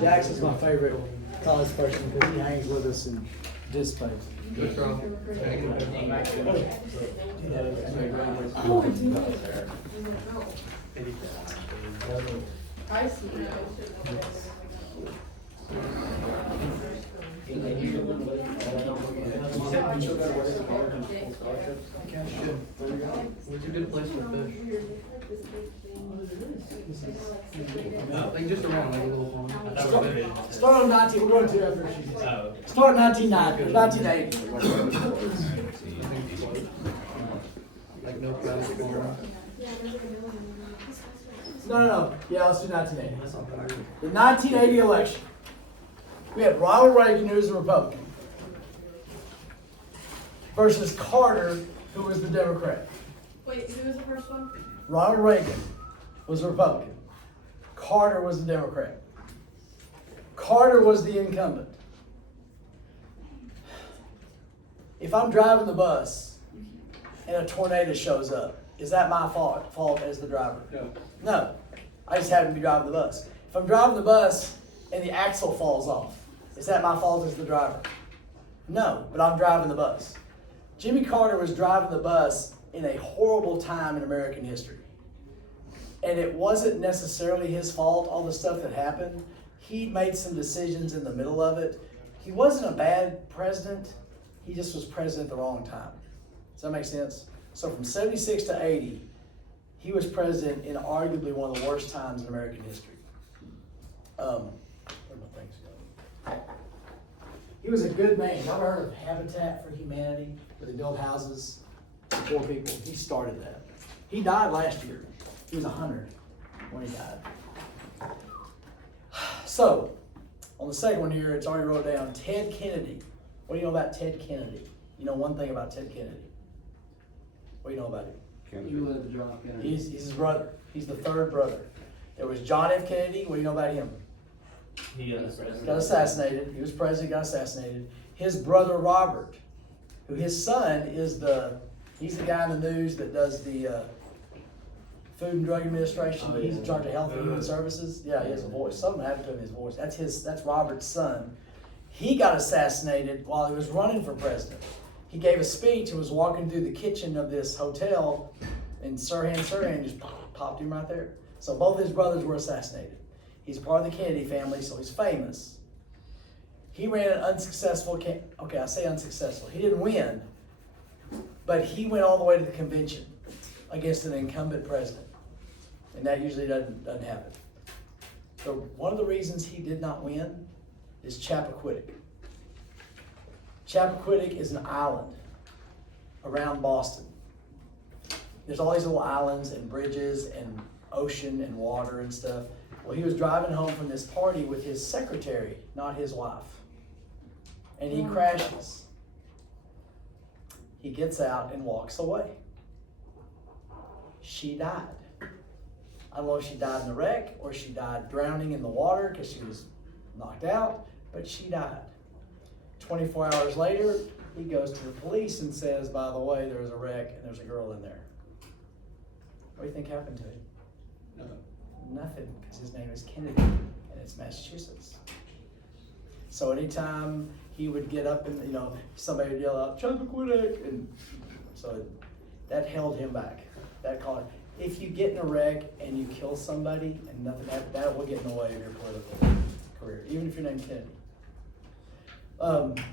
Jackson's my favorite college person because he hangs with us in this space. Good throw. I see. It's a good place for fish. Like just around like a little pond. Start on 19. We're going to after she's start 1980. Like no crowd form. No. Yeah, let's do 1980. The 1980 election. We had Ronald Reagan, who was a Republican, versus Carter, who was the Democrat. Wait, who was the first one? Ronald Reagan was a Republican. Carter was the Democrat. Carter was the incumbent. If I'm driving the bus and a tornado shows up, is that my fault as the driver? No. No. I just happen to be driving the bus. If I'm driving the bus and the axle falls off, is that my fault as the driver? No, but I'm driving the bus. Jimmy Carter was driving the bus in a horrible time in American history. And it wasn't necessarily his fault, all the stuff that happened. He made some decisions in the middle of it. He wasn't a bad president. He just was president at the wrong time. Does that make sense? So from 76 to 80, he was president in arguably one of the worst times in American history. Where my things go? He was a good man. Y'all heard of Habitat for Humanity, where they build houses for poor people? He started that. He died last year. He was 100 when he died. So, on the second one here, it's already wrote down, Ted Kennedy. What do you know about Ted Kennedy? You know one thing about Ted Kennedy. What do you know about him? You live John Kennedy. He's his brother. He's the third brother. There was John F. Kennedy. What do you know about him? He Got assassinated. He was president, got assassinated. His brother Robert, who his son is he's the guy in the news that does the Food and Drug Administration. He's in charge of Health and Human Services. Yeah, he has a voice. Something happened to him in his voice. That's Robert's son. He got assassinated while he was running for president. He gave a speech and was walking through the kitchen of this hotel, and Sirhan just popped him right there. So both his brothers were assassinated. He's part of the Kennedy family, so he's famous. He ran an unsuccessful, okay, I say unsuccessful. He didn't win, but he went all the way to the convention against an incumbent president. And that usually doesn't happen. So one of the reasons he did not win is Chappaquiddick. Chappaquiddick is an island around Boston. There's all these little islands and bridges and ocean and water and stuff. Well, he was driving home from this party with his secretary, not his wife. And he crashes. He gets out and walks away. She died. I don't know if she died in the wreck or she died drowning in the water because she was knocked out, but she died. 24 hours later, he goes to the police and says, by the way, there was a wreck and there's a girl in there. What do you think happened to him? Nothing, because his name is Kennedy, and it's Massachusetts. So anytime he would get up and, somebody would yell out, Chappaquiddick, and so that held him back. That called, if you get in a wreck and you kill somebody and nothing happens, that will get in the way of your political career, even if you're named Kennedy.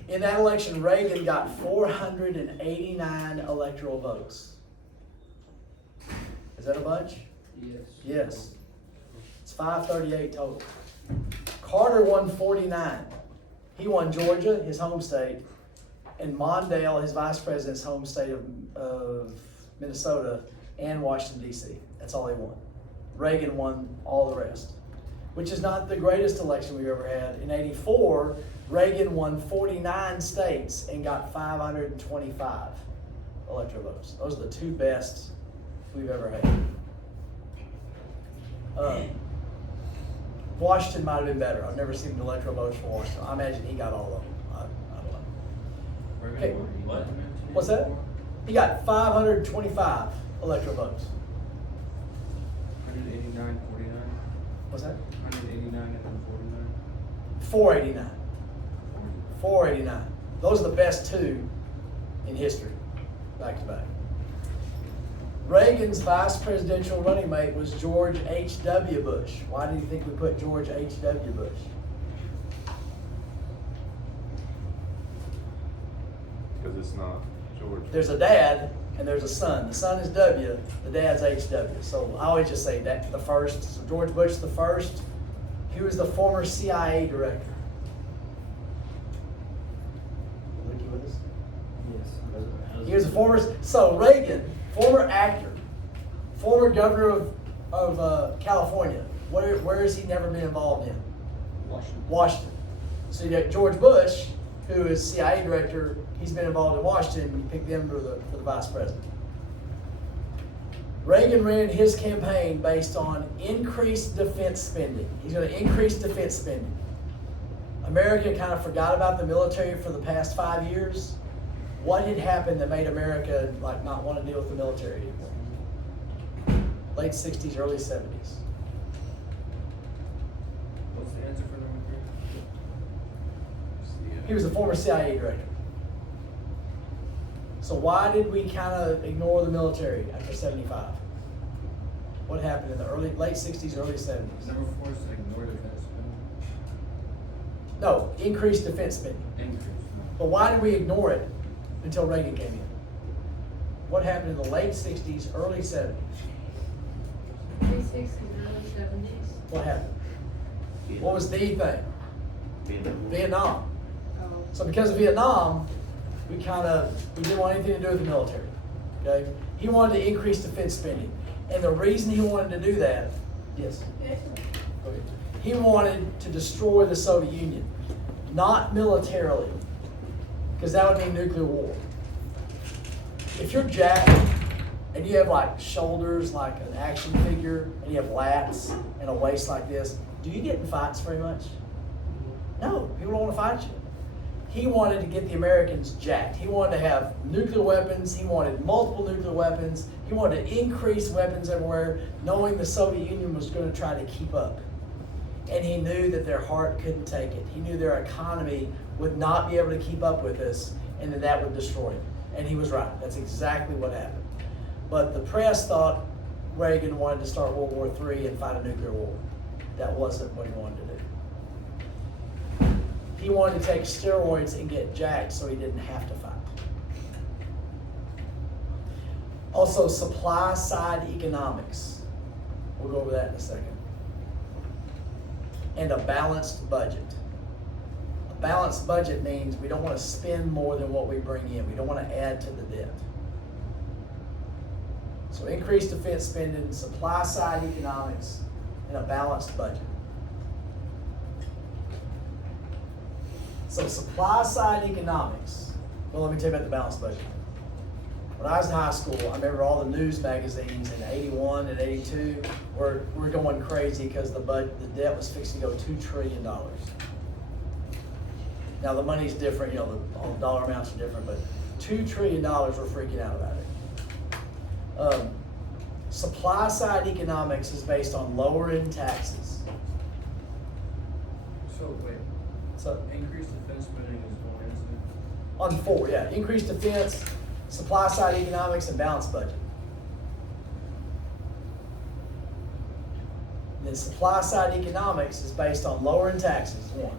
In that election, Reagan got 489 electoral votes. Is that a bunch? Yes. Yes. It's 538 total. Carter won 49. He won Georgia, his home state, and Mondale, his vice president's home state of Minnesota, and Washington, D.C. That's all he won. Reagan won all the rest, which is not the greatest election we've ever had. In '84, Reagan won 49 states and got 525 electoral votes. Those are the two best we've ever had. Washington might have been better. I've never seen the electoral votes for Washington. I imagine he got all of them. I don't know. Okay. What? What's that? He got 525 electoral votes. 189, 49. What's that? 189 and then 49. 489. 489. Those are the best two in history, back to back. Reagan's vice presidential running mate was George H.W. Bush. Why do you think we put George H.W. Bush? Because it's not George. There's a dad and there's a son. The son is W, the dad's H.W. So I always just say that the first, so George Bush the first, he was the former CIA director. Ricky with us? Yes. He was a former, so Reagan, former actor, former governor of California. Where has he never been involved in? Washington. So you got George Bush, who is CIA director. He's been involved in Washington. You pick them for the vice president. Reagan ran his campaign based on increased defense spending. He's going to increase defense spending. America kind of forgot about the military for the past 5 years. What had happened that made America not want to deal with the military anymore? Late 60s, early 70s. What's the answer for number 3? He was a former CIA director. So why did we kind of ignore the military after 75? What happened in the late 60s, early 70s? Number 4 is ignore defense spending. No, increased defense spending. Increase. But why did we ignore it until Reagan came in? What happened in the late 60s, early 70s? Late 60s, early 70s. What happened? What was the thing? Vietnam. Oh. So because of Vietnam, we didn't want anything to do with the military. Okay? He wanted to increase defense spending. And the reason he wanted to do that, yes, go ahead. He wanted to destroy the Soviet Union. Not militarily, because that would mean nuclear war. If you're jacked and you have shoulders like an action figure, and you have lats and a waist like this, do you get in fights very much? No, people don't want to fight you. He wanted to get the Americans jacked. He wanted to have nuclear weapons. He wanted multiple nuclear weapons. He wanted to increase weapons everywhere, knowing the Soviet Union was going to try to keep up. And he knew that their heart couldn't take it. He knew their economy would not be able to keep up with this, and that would destroy it. And he was right. That's exactly what happened. But the press thought Reagan wanted to start World War III and fight a nuclear war. That wasn't what he wanted to do. He wanted to take steroids and get jacked so he didn't have to fight. Also, supply side economics. We'll go over that in a second. And a balanced budget. A balanced budget means we don't want to spend more than what we bring in. We don't want to add to the debt. So increased defense spending, supply side economics, and a balanced budget. So supply side economics. Well, let me tell you about the balanced budget. When I was in high school, I remember all the news magazines in 81 and 82 were going crazy because the debt was fixing to go $2 trillion. Now the money's different, all the dollar amounts are different, but $2 trillion we're freaking out about it. Supply side economics is based on lowering taxes. So wait. So Increased defense spending is one answer. on 4, yeah. Increased defense, supply side economics, and balanced budget. And then supply side economics is based on lowering taxes, 1.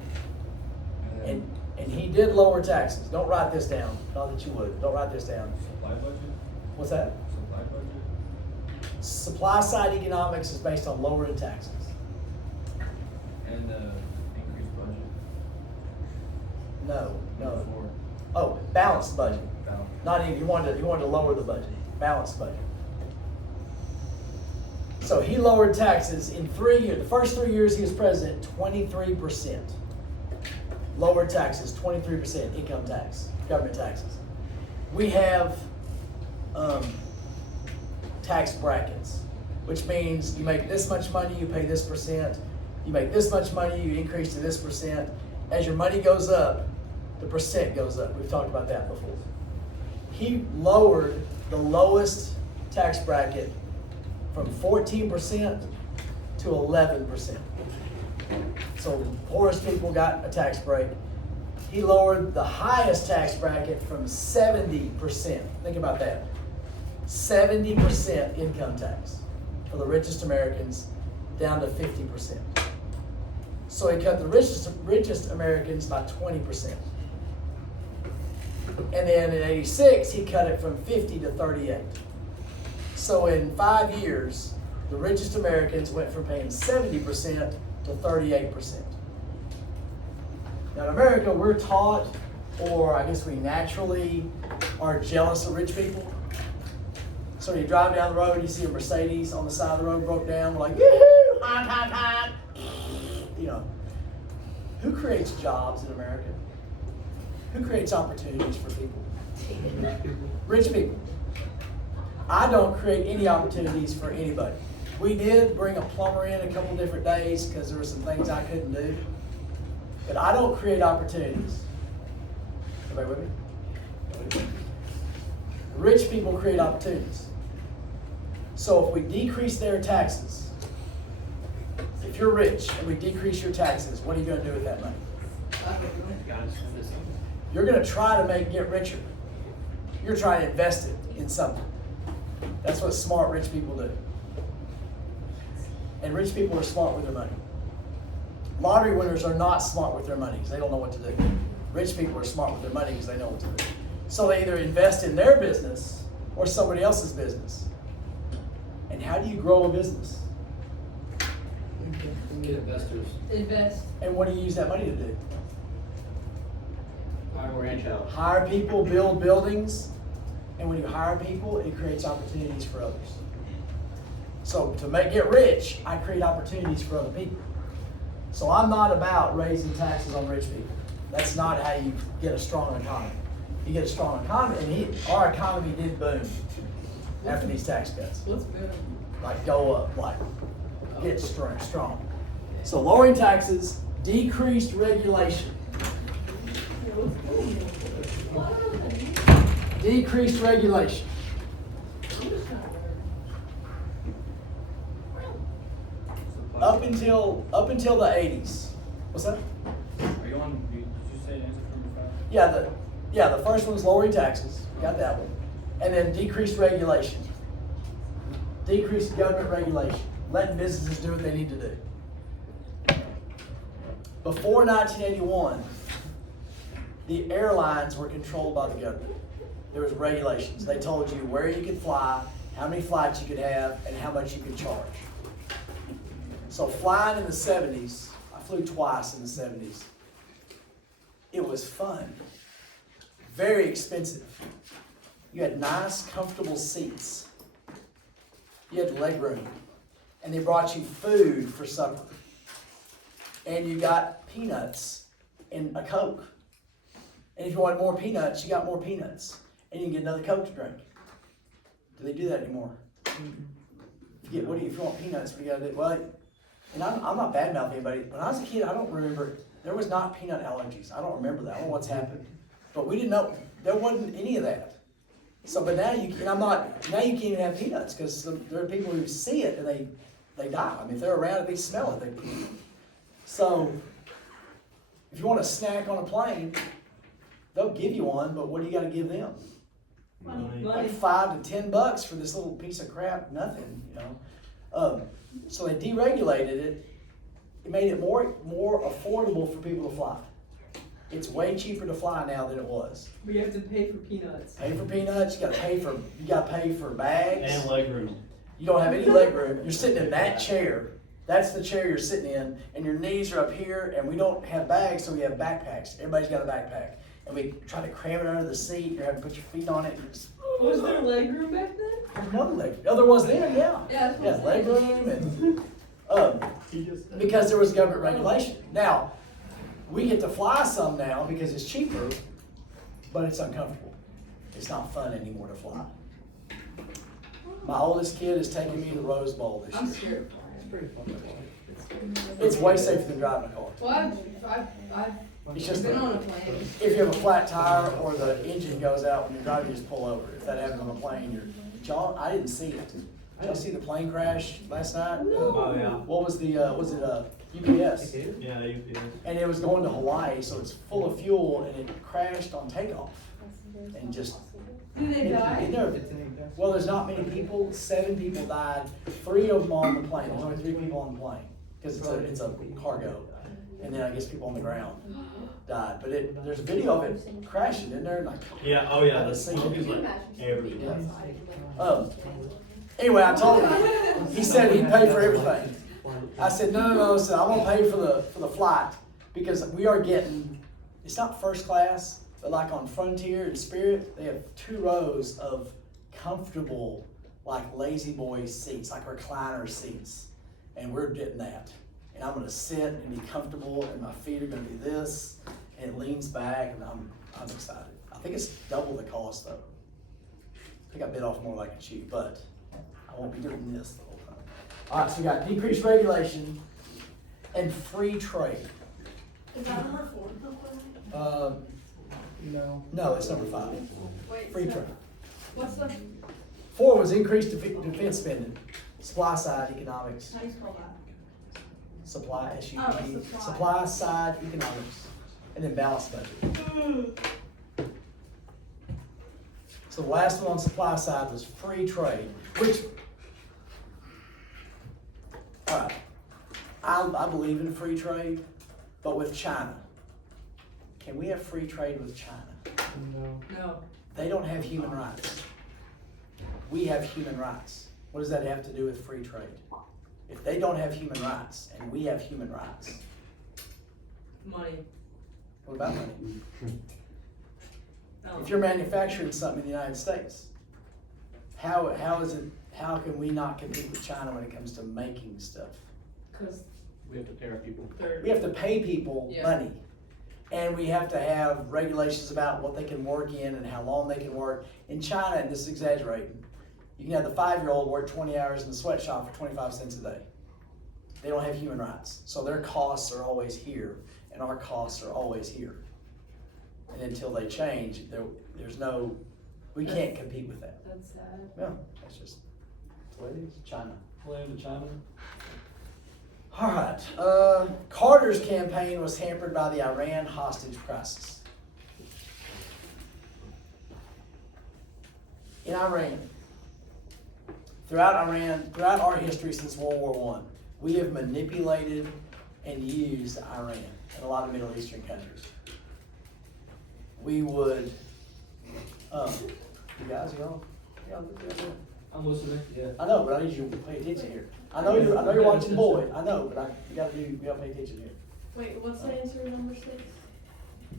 And And he did lower taxes. Don't write this down. Not that you would. Don't write this down. supply budget. What's that? Supply budget. Supply side economics is based on lowering taxes. And increased budget. No. Number 4. Oh, balanced budget. Balance. Not even. He wanted to lower the budget. Balanced budget. So he lowered taxes in 3 years. The first 3 years he was president, 23%. Lowered taxes, 23% income tax, government taxes. We have tax brackets, which means you make this much money, you pay this percent. You make this much money, you increase to this percent. As your money goes up, the percent goes up. We've talked about that before. He lowered the lowest tax bracket from 14% to 11%. So the poorest people got a tax break. He lowered the highest tax bracket from 70%. Think about that. 70% income tax for the richest Americans down to 50%. So he cut the richest Americans by 20%. And then in 86, he cut it from 50 to 38. So in 5 years, the richest Americans went from paying 70% to 38%. Now in America, we're taught, or I guess we naturally are jealous of rich people. So you drive down the road, you see a Mercedes on the side of the road broke down, we're like, yoo-hoo, hot, hot, hot. You know, who creates jobs in America? Who creates opportunities for people? Rich people. I don't create any opportunities for anybody. We did bring a plumber in a couple different days because there were some things I couldn't do. But I don't create opportunities. Everybody with me? Rich people create opportunities. So if we decrease their taxes, if you're rich and we decrease your taxes, what are you going to do with that money? You're going to try to get richer. You're trying to invest it in something. That's what smart rich people do. And rich people are smart with their money. Lottery winners are not smart with their money because they don't know what to do. Rich people are smart with their money because they know what to do. So they either invest in their business or somebody else's business. And how do you grow a business? Get investors. Invest. And what do you use that money to do? Hire ranch out. Hire people, build buildings. And when you hire people, it creates opportunities for others. So to get rich, I create opportunities for other people. So I'm not about raising taxes on rich people. That's not how you get a strong economy. You get a strong economy, and our economy did boom after these tax cuts. What's good? Like go up, like get strong. So lowering taxes, decreased regulation. Decreased regulation. Up until the 80s. What's that? Are you on, did you say answer number 5? Yeah, the first one's lowering taxes. Got that one. And then decreased regulation. Decreased government regulation. Letting businesses do what they need to do. Before 1981, the airlines were controlled by the government. There was regulations. They told you where you could fly, how many flights you could have, and how much you could charge. So flying in the 70s, I flew twice in the 70s. It was fun. Very expensive. You had nice, comfortable seats. You had leg room. And they brought you food for supper. And you got peanuts and a Coke. And if you wanted more peanuts, you got more peanuts. And you can get another Coke to drink. Do they do that anymore? If you want peanuts, we gotta do, well, and I'm not bad mouthing anybody. When I was a kid, I don't remember, there was not peanut allergies. I don't remember that. I don't know what's happened. But we didn't know, there wasn't any of that. So, but now you can't even have peanuts because there are people who see it and they die. I mean, if they're around it, they smell it. So, if you want a snack on a plane, they'll give you one, but what do you got to give them? Money. Like $5 to $10 for this little piece of crap, nothing, you know. So they deregulated it. It made it more affordable for people to fly. It's way cheaper to fly now than it was. But you have to pay for peanuts. Pay for peanuts. You got to pay for bags. And leg room. You don't have any leg room. You're sitting in that chair. That's the chair you're sitting in, and your knees are up here. And we don't have bags, so we have backpacks. Everybody's got a backpack, and we try to cram it under the seat. You have to put your feet on it. Was there leg room back then? There's no leg. Oh, there was then, yeah. Yeah, that's what I'm leg room and because there was government regulation. Now we get to fly some now because it's cheaper, but it's uncomfortable. It's not fun anymore to fly. My oldest kid is taking me to the Rose Bowl this I'm year. scared of flying. It's way safer than driving a car. Well, I've It's just been on a plane. if you have a flat tire or the engine goes out when you're driving, you just pull over. If that happens on a plane, I didn't see it. Did y'all see the plane crash last night? Oh, yeah. What was the, was it UPS? Yeah, UPS. And it was going to Hawaii, so it's full of fuel, and it crashed on takeoff. And just, Do they die? well, there's not many people, 7 people died, 3 of them on the plane, there's only 3 people on the plane, because it's a cargo. And then I guess people on the ground died, but there's a video of it crashing, isn't there? Like, Yeah, oh yeah, I the just seen smoke it. is like everywhere. Anyway, I told him, he said he'd pay for everything. I said, no, so I'm gonna pay for the flight, because we are getting, it's not first class, but like on Frontier and Spirit, they have 2 rows of comfortable, like lazy boy seats, like recliner seats. And we're getting that. And I'm gonna sit and be comfortable, and my feet are gonna be this, and it leans back, and I'm excited. I think it's double the cost though. I think I bit off more like a chew, but I won't be doing this the whole time. All right, so we got decreased regulation and free trade. Is that number 4? No, it's number 5. Wait, Free so trade. what's the, 4 was increased defense spending, supply side economics, how do you spell that? supply, SUP, Oh, supply. supply side economics, and then balanced budget. So the last one on supply side was free trade, which, all right, I believe in free trade, but with China. Can we have free trade with China? No. They don't have human rights. We have human rights. What does that have to do with free trade? If they don't have human rights and we have human rights, Money. what about money? No. If you're manufacturing something in the United States, how can we not compete with China when it comes to making stuff? Cause We have to pay our people. We have to pay people Yeah. money. And we have to have regulations about what they can work in and how long they can work. In China, and this is exaggerating, you can have the 5-year-old work 20 hours in the sweatshop for 25 cents a day. They don't have human rights. So their costs are always here, and our costs are always here. And until they change, we can't compete with that. that's sad. Yeah, that's just the way it is. China. Land to China. All right. Carter's campaign was hampered by the Iran hostage crisis. In Iran, throughout our history since World War I, we have manipulated and used Iran and a lot of Middle Eastern countries. We would, you guys are on? I'm listening. Yeah. I know, but I need you to pay attention here. I know you're watching Boyd. I know, but you gotta pay attention here. Wait, what's the answer to number 6?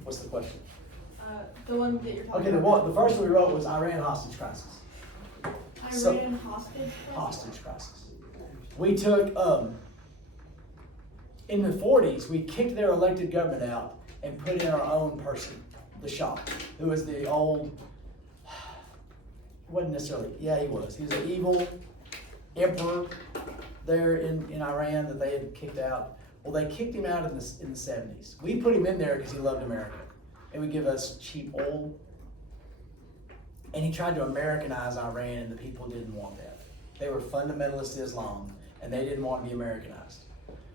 What's the question? The one that you're talking Okay, about. the first one we wrote was Iran hostage crisis. so- Iran hostage? Hostage crisis. We took, in the 40s, we kicked their elected government out and put in our own person, the Shah, who was the old, wasn't necessarily, yeah, he was. He was an evil emperor there in Iran that they had kicked out. Well, they kicked him out in the 70s. We put him in there because he loved America and would give us cheap oil. And he tried to Americanize Iran, and the people didn't want that. They were fundamentalist Islam, and they didn't want to be Americanized.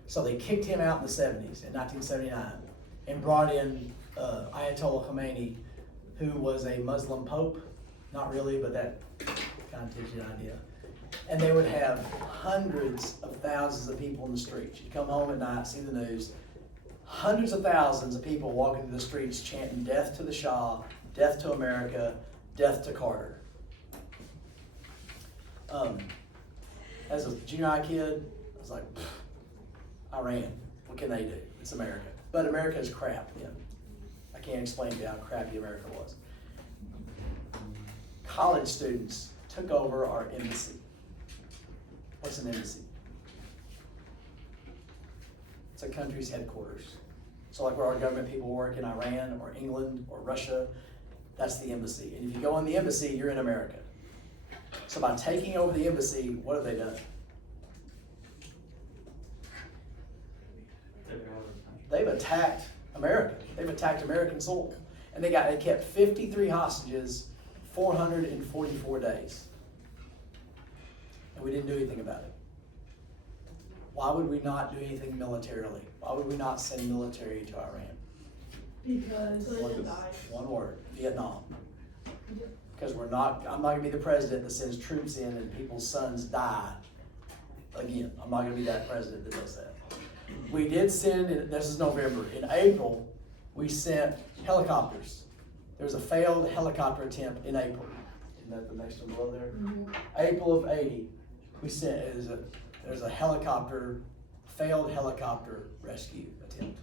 So they kicked him out in the 70s, in 1979, and brought in Ayatollah Khomeini, who was a Muslim pope. Not really, but that kind of gives you an idea. And they would have hundreds of thousands of people in the streets. You'd come home at night, see the news, hundreds of thousands of people walking through the streets chanting death to the Shah, death to America, death to Carter. As a junior high kid, I was like, Iran, what can they do? It's America. But America is crap then. I can't explain to you how crappy America was. College students took over our embassy. What's an embassy? It's a country's headquarters. So like where our government people work in Iran or England or Russia, that's the embassy. And if you go in the embassy, you're in America. So by taking over the embassy, what have they done? They've attacked America. They've attacked American soil. And they kept 53 hostages 444 days. and we didn't do anything about it. Why would we not do anything militarily? Why would we not send military to Iran? Because One- they didn't die. One word, Vietnam. Because I'm not gonna be the president that sends troops in and people's sons die again. I'm not gonna be that president that does that. We did send, this is November, in April, we sent helicopters. There was a failed helicopter attempt in April. Isn't that the next one below there? April of '80, we sent, there's a failed helicopter rescue attempt.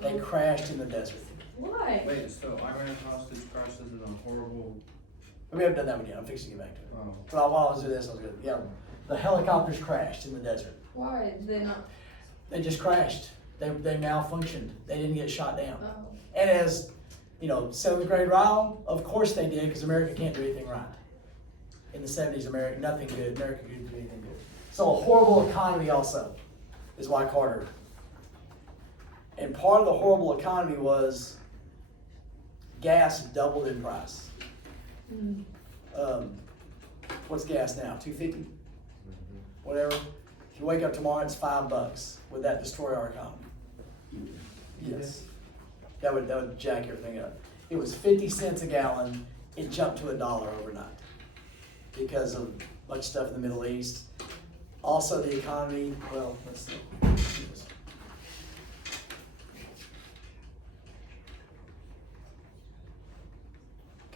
They crashed in the desert. Why? Wait, so Iran hostage crisis is a horrible. We haven't done that one yet, I'm fixing to get back to it. Oh. But while I was doing this, I was good. Yeah, the helicopters crashed in the desert. Why did they not? They just crashed. They malfunctioned. They didn't get shot down. Oh. And as, 7th grade Ryle, of course they did, because America can't do anything right. In the 70s, nothing good. America couldn't do anything good. So a horrible economy also is why Carter. And part of the horrible economy was gas doubled in price. What's gas now? $2.50? Whatever. If you wake up tomorrow, it's $5. Would that destroy our economy? Yes. That would jack everything up. It was 50 cents a gallon. It jumped to $1 overnight because of much stuff in the Middle East. Also, the economy. Well, let's see.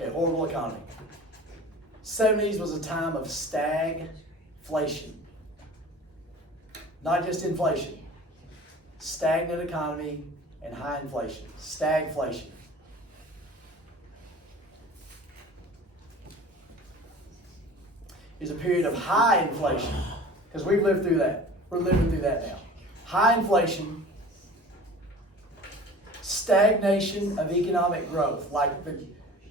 Okay, horrible economy. 70s was a time of stagflation. Not just inflation. Stagnant economy and high inflation. Stagflation. Is a period of high inflation, because we've lived through that. We're living through that now. High inflation, stagnation of economic growth. Like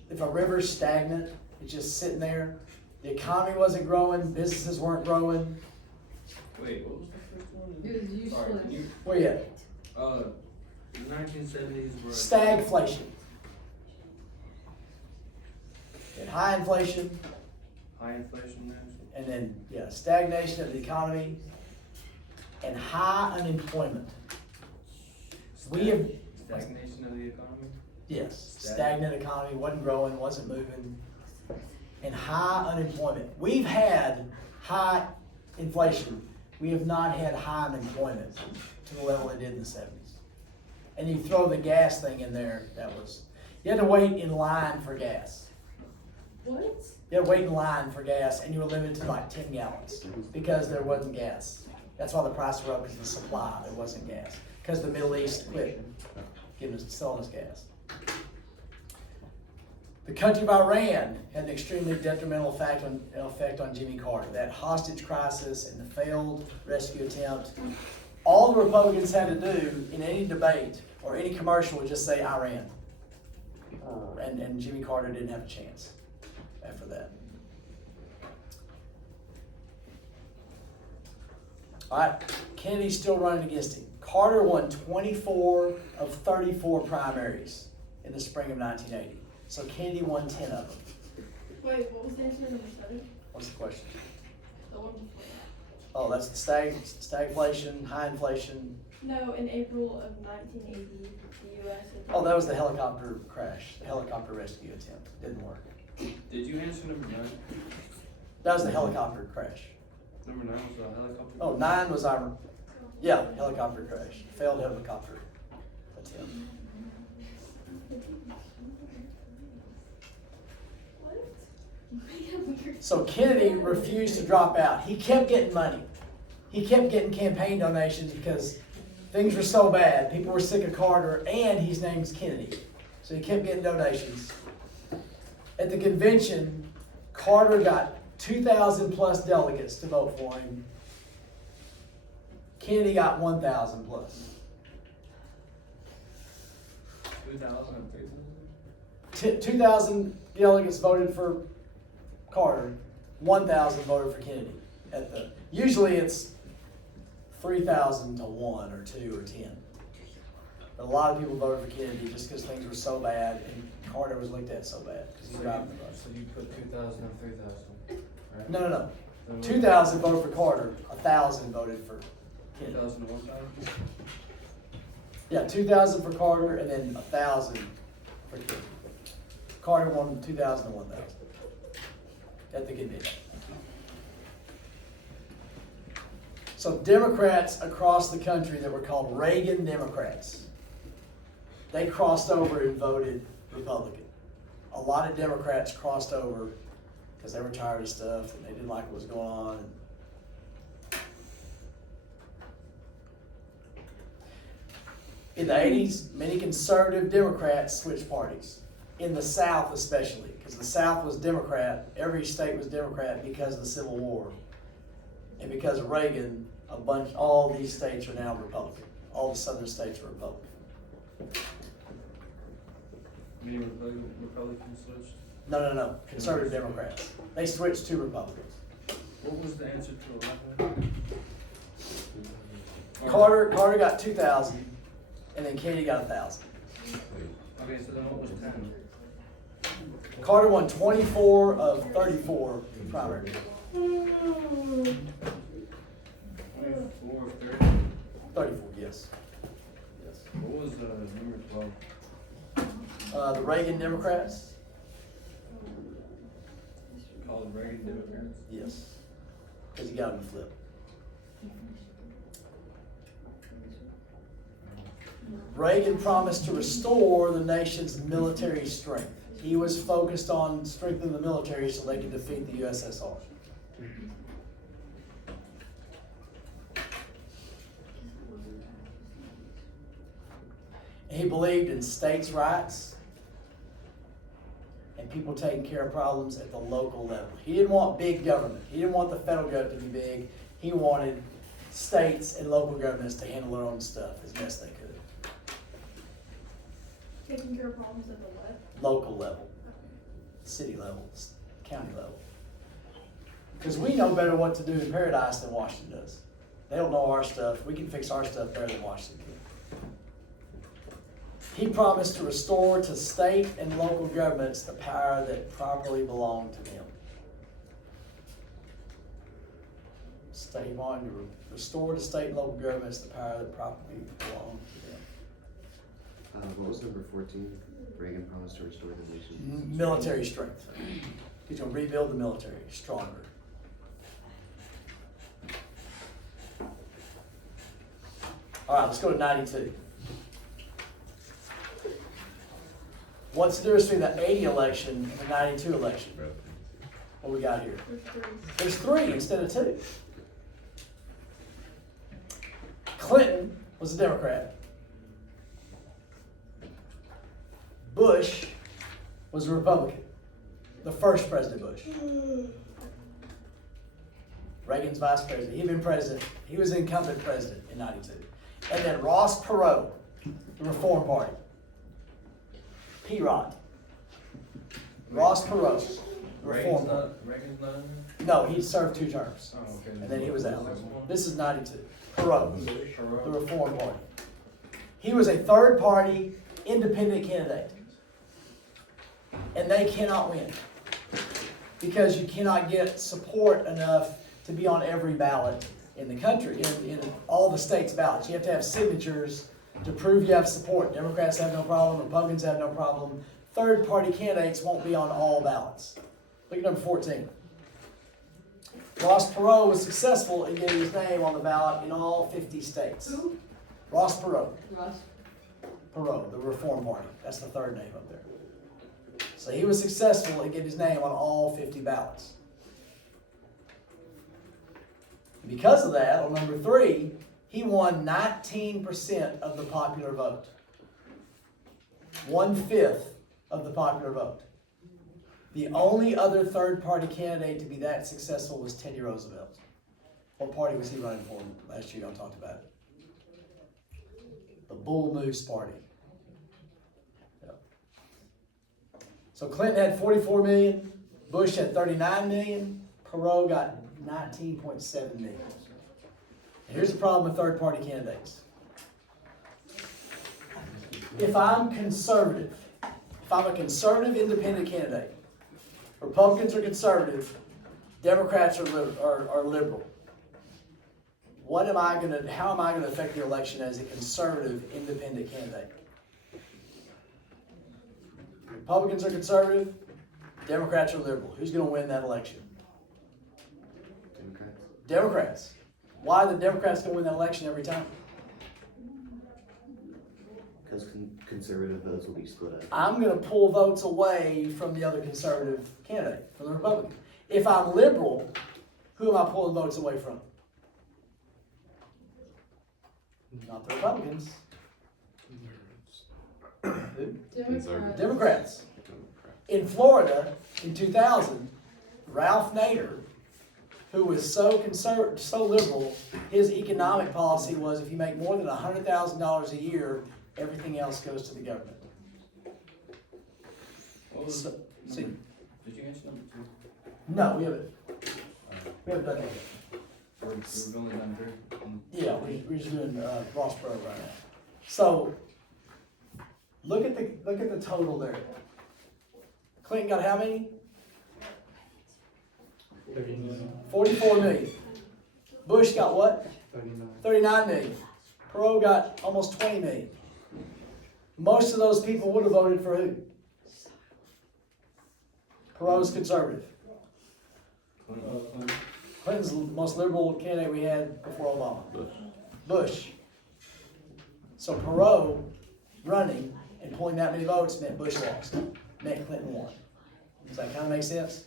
if a river's stagnant, it's just sitting there. The economy wasn't growing, businesses weren't growing. Wait, what was the first one? It was useless. Sorry, can you, Where you at? the 1970s were. Stagflation. And high inflation, High inflation then? and then, stagnation of the economy, and high unemployment. We have, Stagnation of the economy? yes, stagnant economy, wasn't growing, wasn't moving, and high unemployment. We've had high inflation. We have not had high unemployment to the level it did in the 70s. And you throw the gas thing in there, you had to wait in line for gas. What? You had to wait in line for gas, and you were limited to like 10 gallons because there wasn't gas. That's why the prices were up, because of the supply, there wasn't gas. Because the Middle East quit selling us gas. The country of Iran had an extremely detrimental effect on Jimmy Carter. That hostage crisis and the failed rescue attempt. All the Republicans had to do in any debate or any commercial was just say Iran. And Jimmy Carter didn't have a chance after that. All right, Kennedy's still running against him. Carter won 24 of 34 primaries in the spring of 1980. So Kennedy won 10 of them. Wait, what was the answer number 7? What's the question? The one before that. Oh, that's the stagflation, high inflation. No, in April of 1980, the U.S. Oh, that was the helicopter crash, the helicopter rescue attempt. Didn't work. Did you answer number 9? That was the helicopter crash. Number 9 was the helicopter? Oh, 9 was helicopter crash. Failed helicopter attempt. What? So Kennedy refused to drop out. He kept getting money. He kept getting campaign donations because things were so bad. People were sick of Carter, and his name's Kennedy. So he kept getting donations. At the convention, Carter got 2,000 plus delegates to vote for him. Kennedy got 1,000 plus. 2000 and 3000? 2,000 delegates voted for Carter. 1,000 voted for Kennedy. Usually it's 3,000 to 1 or 2 or 10. But a lot of people voted for Kennedy just because things were so bad and Carter was looked at so bad because he's driving the bus. So you put 2000 and 3000, right? No. 2,000 voted for Carter, 1,000 voted for Kennedy. 2,000 to 1,000? Yeah, 2,000 for Carter and then 1,000 for Kennedy. Carter won 2,000 to 1,000 at the convention. So Democrats across the country that were called Reagan Democrats, they crossed over and voted Republican. A lot of Democrats crossed over because they were tired of stuff and they didn't like what was going on. In the 80s, many conservative Democrats switched parties. In the South especially, because the South was Democrat, every state was Democrat because of the Civil War. And because of Reagan, all these states are now Republican. All the southern states are Republican. Many Republicans switched? No. Conservative Democrats. They switched to Republicans. What was the answer to 11? Carter got 2,000, and then Kennedy got 1,000. Okay, so then what was 10? Carter won 24 of 34 primaries. 24 of 30? 34, yes. What was number 12? The Reagan Democrats? Called Reagan Democrats? Yes. Because he got him to flip. Reagan promised to restore the nation's military strength. He was focused on strengthening the military so they could defeat the USSR. He believed in states' rights and people taking care of problems at the local level. He didn't want big government. He didn't want the federal government to be big. He wanted states and local governments to handle their own stuff as best they could. Taking care of problems at the what? Local level, city level, county level. Because we know better what to do in Paradise than Washington does. They don't know our stuff. We can fix our stuff better than Washington can. He promised to restore to state and local governments the power that properly belonged to them. He wanted to restore to state and local governments the power that properly belonged to them. What was number 14? Reagan promised to restore the nation's Military strength. He's going to rebuild the military stronger. All right, let's go to 92. What's the difference between the 80 election and the 92 election? What we got here? There's 3. There's 3 instead of 2. Clinton was a Democrat. Bush was a Republican. The first President Bush. Reagan's vice president. He'd been president. He was incumbent president in 92. And then Ross Perot, the Reform Party. P-Rod. Ross Perot, the Reform Party. Reagan's not in there? No, he served 2 terms. Oh, okay. And then he was out. This one? This is 92. Perot, the Perot. Reform Party. He was a third party independent candidate. And they cannot win. Because you cannot get support enough to be on every ballot in the country, in all the states' ballots. You have to have signatures to prove you have support. Democrats have no problem, Republicans have no problem. Third party candidates won't be on all ballots. Look at number 14. Ross Perot was successful in getting his name on the ballot in all 50 states. Who? Ross Perot. Ross. Perot, the Reform Party. That's the third name up there. So he was successful in getting his name on all 50 ballots. Because of that, on number 3, he won 19% of the popular vote. 1/5 of the popular vote. The only other third-party candidate to be that successful was Teddy Roosevelt. What party was he running for last year? Y'all talked about it. The Bull Moose Party. Yep. So Clinton had 44 million. Bush had 39 million. Perot got 19.7 million. And here's the problem with third-party candidates. If I'm conservative, if I'm a conservative independent candidate, Republicans are conservative, Democrats are liberal. How am I gonna affect the election as a conservative, independent candidate? Republicans are conservative, Democrats are liberal. Who's gonna win that election? Democrats. Democrats. Why are the Democrats gonna win that election every time? Because conservative votes will be split up. I'm gonna pull votes away from the other conservative candidate, from the Republican. If I'm liberal, who am I pulling votes away from? Not the Republicans. Who? Democrats. Democrats. In Florida, in 2000, Ralph Nader, who was so liberal, his economic policy was if you make more than $100,000 a year, everything else goes to the government. What was So, see, Did you answer number 2? no, we haven't done that yet. We've only done 3. Yeah, we're just doing Rossboro right now. So look at the total there. Clinton got how many? 44 million. Bush got what? 39 million. Perot got almost 20 million. Most of those people would have voted for who? Perot's conservative. Clinton's the most liberal candidate we had before Obama. Bush. So Perot running and pulling that many votes meant Bush lost, meant Clinton won. Does that kind of make sense?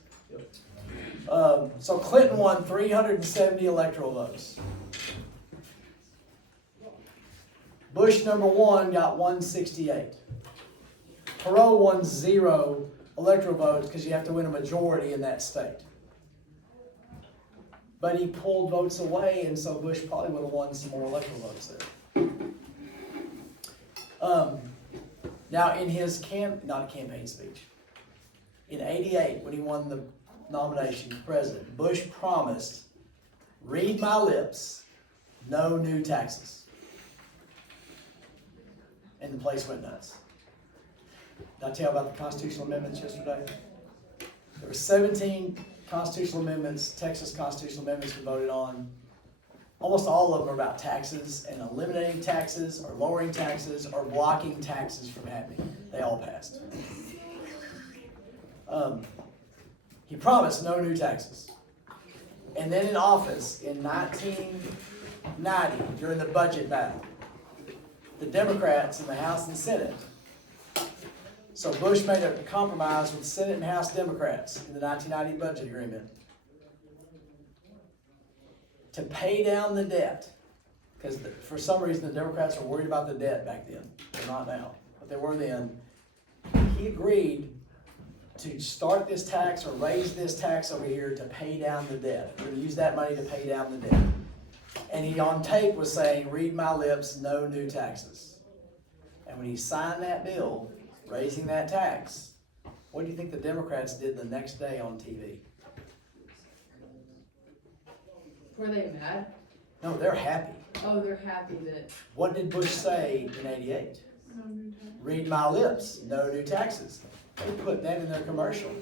So Clinton won 370 electoral votes. Bush number 1 got 168. Perot won 0 electoral votes because you have to win a majority in that state. But he pulled votes away, and so Bush probably would have won some more electoral votes there. Now, in his not a campaign speech, in '88, when he won the nomination for president, Bush promised, read my lips, no new taxes. And the place went nuts. Did I tell you about the constitutional amendments yesterday? There were 17 constitutional amendments, Texas constitutional amendments we voted on. Almost all of them are about taxes and eliminating taxes or lowering taxes or blocking taxes from happening. They all passed. He promised no new taxes. And then in office in 1990, during the budget battle, the Democrats in the House and Senate. So Bush made a compromise with Senate and House Democrats in the 1990 budget agreement to pay down the debt. Because for some reason the Democrats were worried about the debt back then. They're not now, but they were then. He agreed to start this tax or raise this tax over here to pay down the debt. We're going to use that money to pay down the debt. And he on tape was saying, read my lips, no new taxes. And when he signed that bill, raising that tax, what do you think the Democrats did the next day on TV? Were they mad? No, they're happy. Oh, they're happy that. What did Bush say in '88? No new taxes. Read my lips, no new taxes. They put that in their commercial.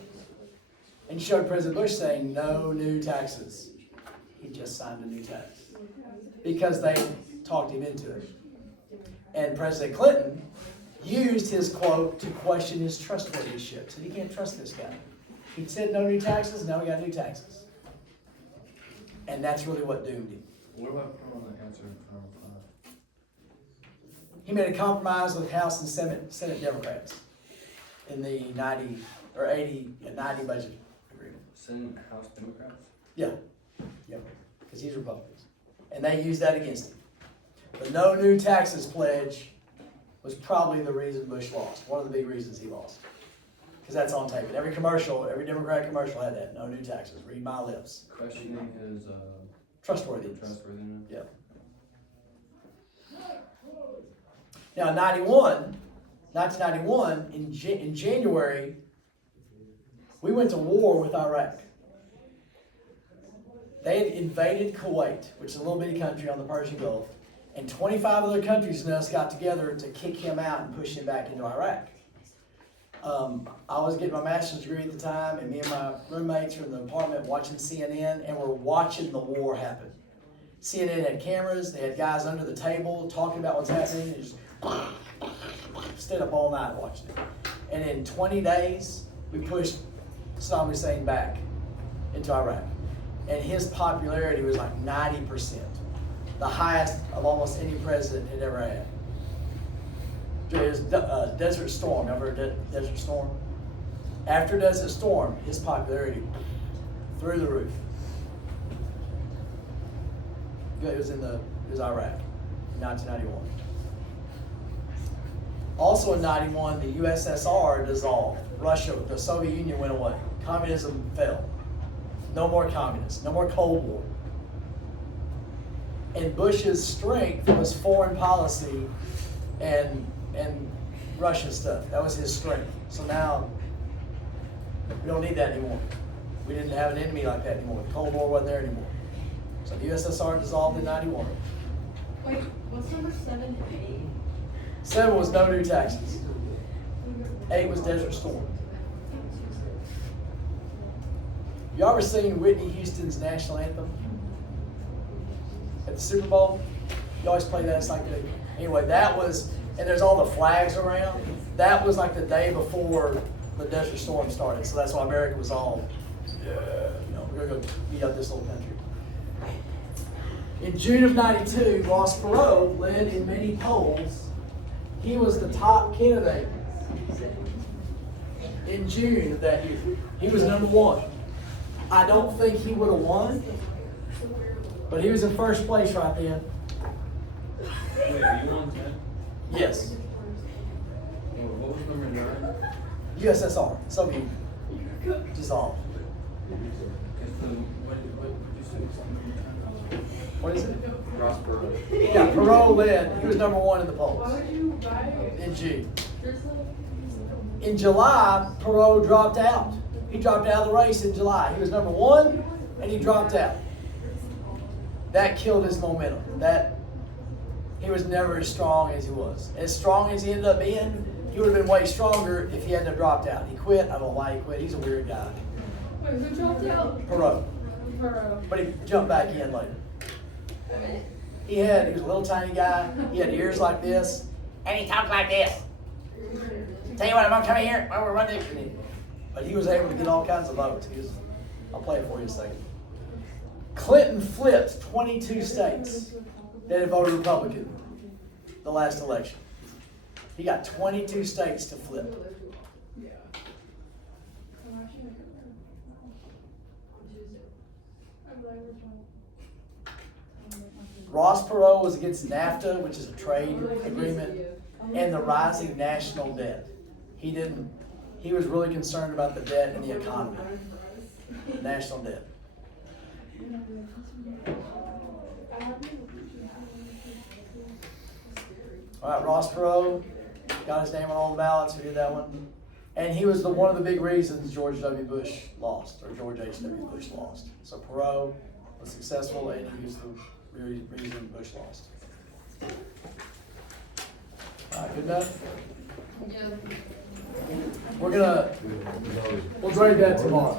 And showed President Bush saying, no new taxes. He just signed a new tax. Because they talked him into it. And President Clinton used his quote to question his trustworthyship. Said, you can't trust this guy. He said no new taxes, now we got new taxes. And that's really what doomed him. What about the answer from He made a compromise with House and Senate Democrats in the 90 budget agreement. Senate House Democrats? Yeah, yep, because he's Republicans. And they used that against him. The no new taxes pledge was probably the reason Bush lost, one of the big reasons he lost. Because that's on tape. And every Democrat commercial had that, no new taxes, read my lips. Questioning his Trustworthiness. Yeah. Now, in 1991, in January, we went to war with Iraq. They had invaded Kuwait, which is a little bitty country on the Persian Gulf, and 25 other countries and us got together to kick him out and push him back into Iraq. I was getting my master's degree at the time, and me and my roommates were in the apartment watching CNN, and we're watching the war happen. CNN had cameras, they had guys under the table talking about what's happening, and just stayed up all night watching it. And in 20 days, we pushed Saddam Hussein back into Iraq. And his popularity was like 90%, the highest of almost any president had ever had. It was Desert Storm. Ever heard of Desert Storm? After Desert Storm, his popularity through the roof. It was Iraq in 1991. Also in 91, the USSR dissolved. Russia, the Soviet Union went away. Communism fell. No more communists. No more Cold War. And Bush's strength was foreign policy and Russian stuff. That was his strength. So now we don't need that anymore. We didn't have an enemy like that anymore. The Cold War wasn't there anymore. So the USSR dissolved in 91. Wait, what's number 7 and 8? 7 was no new taxes. 8 was Desert Storm. You ever seen Whitney Houston's national anthem at the Super Bowl? You always play that. It's like anyway. That was, and there's all the flags around. That was like the day before the Desert Storm started. So that's why America was all, we're gonna go beat up this little country. In June of 92, Ross Perot led in many polls. He was the top candidate in June of that year. He was number 1. I don't think he would have won, but he was in first place right then. Wait, are you on 10? Yes. What was number 9? USSR, Soviet Union, dissolved. What is it? Ross Perot. Yeah, Perot led. He was number 1 in the polls in June. In July, Perot dropped out. He dropped out of the race in July. He was number 1, and he dropped out. That killed his momentum. He was never as strong as he was. As strong as he ended up being, he would have been way stronger if he hadn't have dropped out. He quit. I don't know why he quit. He's a weird guy. Wait, who dropped out? Perot. Perot. But he jumped back in later. He was a little tiny guy. He had ears like this, and he talked like this. Tell you what, I'm gonna come here. We're running. But he was able to get all kinds of votes. I'll play it for you in a second. Clinton flipped 22 states that had voted Republican the last election. He got 22 states to flip. Ross Perot was against NAFTA, which is a trade agreement, and the rising national debt. He was really concerned about the debt and the economy. National debt. All right, Ross Perot got his name on all the ballots. We did that one. And he was one of the big reasons George W. Bush lost, or George H.W. Bush lost. So Perot was successful, and he was the reason Bush lost. All right, good enough? Yeah. We'll grade that tomorrow.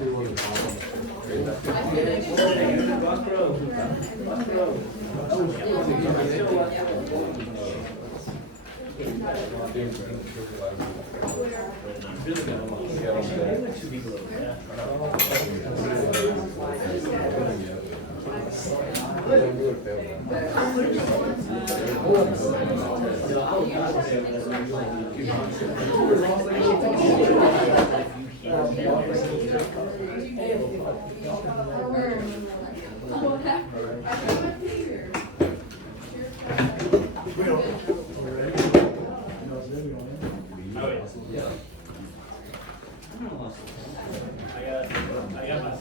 I got my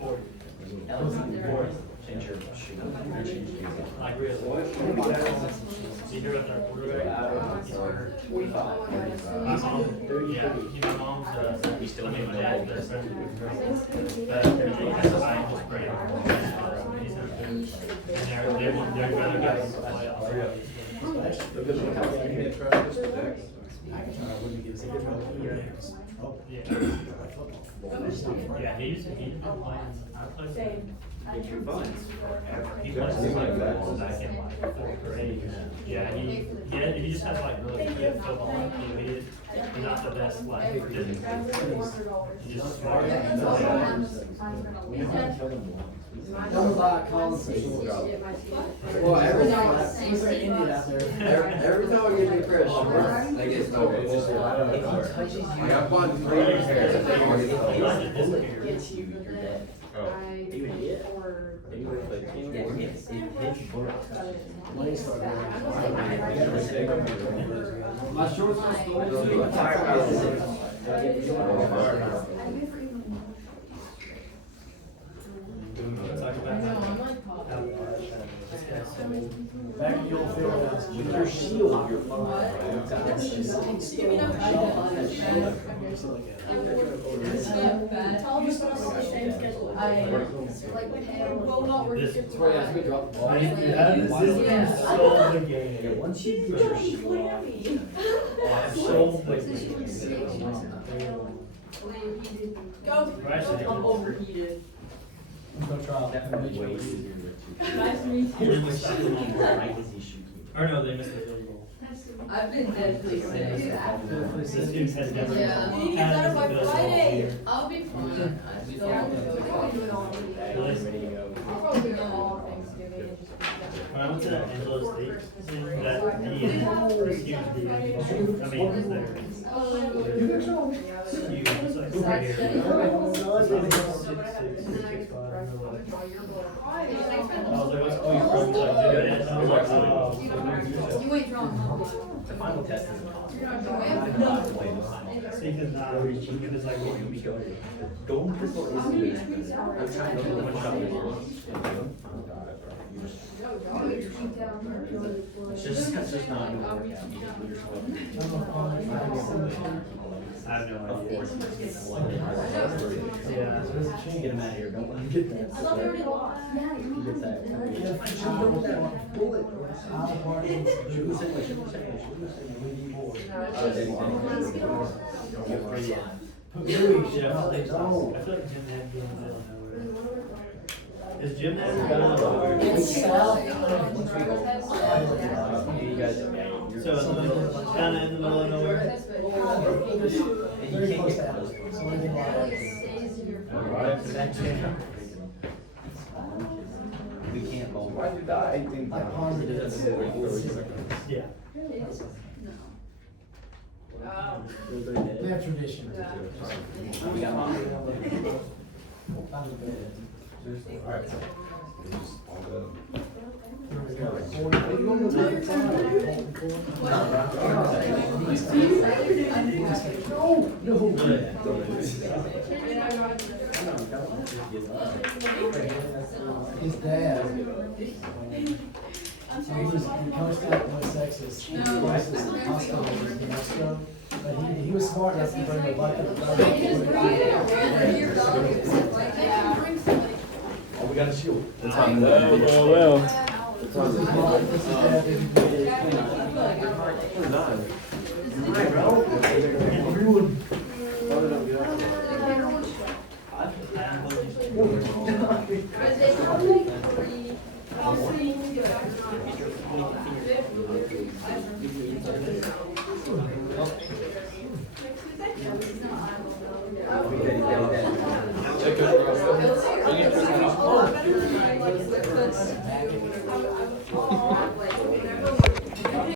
4. Change your shoe. I agree with that. You hear about that quarterback? 25. My mom, yeah, my mom's, he's still my dad's best friend. But he's a scientist, great. And they're going to go to the playoffs. McIntyre wouldn't give us a good games. Oh, Yeah. like football. Yeah, he's been playing. I played. Same. He plays like football back in like fourth grade. Yeah, he just has like really good football IQ. He's not the best like just he's just smart. Don't buy Collins for sure. Well, every He's an Indian out there. every time I get new pair of shorts, I get stuck. It's just, like, I bought 3 new pairs. He like to disappear. Gets you, you're dead. Oh. Even yet. Anyway, but yeah, it's When he started. My shorts are still. Talk about Back in the old field house. your shield, your Will not work. this. That's where we drop the ball. This is so the game. Yeah, once you get your shield off, So the Go. I'm overheated. Go try. that would be way easier to. Nice to meet He you. really stopped him on the right. Right as he shoots you. Or no, they missed the field goal. I've been dead for This dude has never Yeah. You need to get had that a up by field goal Friday. here. I'll be fine. Yeah, I'll probably do it all. Really? ready to go. I'll probably do it all Thanksgiving and just. When I went to that Angelo State thing, that the huge dude, I mean, was there. Huge, it's like right here. 6'6", 6'5", I was like, what's going on? He's like, dude, and I was like, oh. You ain't drunk, huh? The final test is You're not drunk. So he did not reach, he was like, what you be going? Golden pistol is good. I'm trying to do one shot. It's just not gonna work out. You just I have no Of idea. course, it's getting one. Yeah. Get him out of here, don't let him get that. I thought we already lost. He gets that. Shoot the same way, shoot the same way, shoot the same way. We need more. Louis, yeah, I feel like Jim had been out of nowhere. Is Jim had been out of nowhere? It's south. You guys, So it's kind of in the middle of nowhere. Very close to Atlas. So anything like that. we can't hold. Why did I think Like positive. Yeah. They have tradition. We got mom. His dad, so he was, he coached at West Texas. He was in hospital in New Mexico, but he was smart enough to bring a bucket of Oh, we got a shield. It's on well. It's Okay,